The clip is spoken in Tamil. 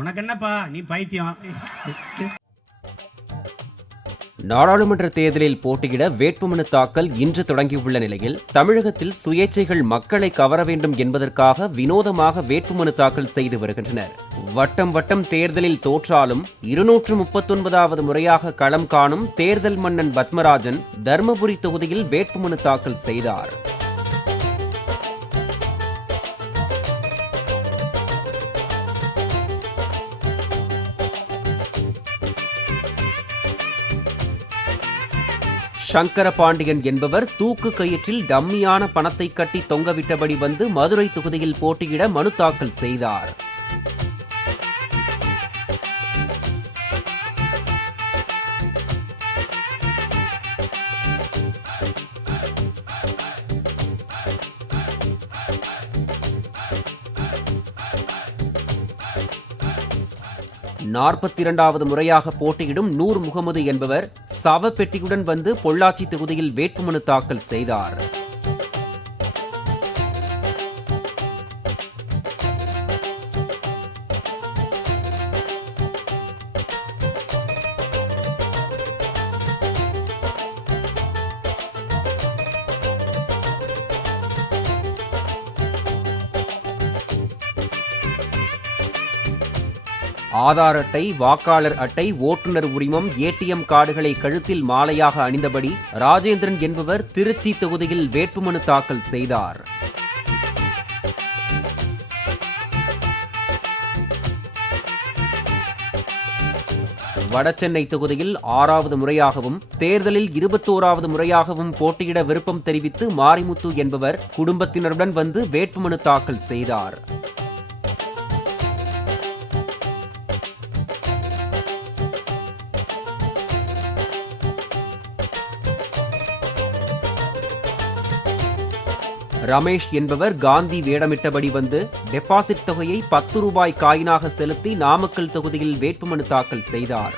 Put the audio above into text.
உனக்கு என்னப்பா, நீ பைத்தியம். நாடாளுமன்ற தேர்தலில் போட்டியிட வேட்புமனு தாக்கல் இன்று தொடங்கியுள்ள நிலையில் தமிழகத்தில் சுயேட்சைகள் மக்களை கவர வேண்டும் என்பதற்காக வினோதமாக வேட்புமனு தாக்கல் செய்து வருகின்றனர். வட்டம் வட்டம் தேர்தலில் தோற்றாலும் 239வது முறையாக களம் காணும் தேர்தல் மன்னன் பத்மராஜன் தர்மபுரி தொகுதியில் வேட்புமனு தாக்கல் செய்தார். சங்கர பாண்டியன் என்பவர் தூக்கு கயிற்றில் டம்மியான பணத்தை கட்டி தொங்கவிட்டபடி வந்து மதுரை தொகுதியில் போட்டியிட மனு தாக்கல் செய்தார். நாற்பத்திரண்டாவது முறையாக போட்டியிடும் நூர் முகமது என்பவர் சவப்பெட்டியுடன் வந்து பொள்ளாச்சி தொகுதியில் வேட்புமனு தாக்கல் செய்தார். ஆதார் அட்டை, வாக்காளர் அட்டை, ஓட்டுநர் உரிமம், ஏடிஎம் கார்டுகளை கழுத்தில் மாலையாக அணிந்தபடி ராஜேந்திரன் என்பவர் திருச்சி தொகுதியில் வேட்புமனு தாக்கல் செய்தார். வடசென்னை தொகுதியில் 6வது முறையாகவும் தேர்தலில் 21வது முறையாகவும் போட்டியிட விருப்பம் தெரிவித்து மாரிமுத்து என்பவர் குடும்பத்தினருடன் வந்து வேட்புமனு தாக்கல் செய்தார். ரமேஷ் என்பவர் காந்தி வேடமிட்டபடி வந்து டெபாசிட் தொகையை 10 ரூபாய் காயினாக செலுத்தி நாமக்கல் தொகுதியில் வேட்புமனு தாக்கல் செய்தார்.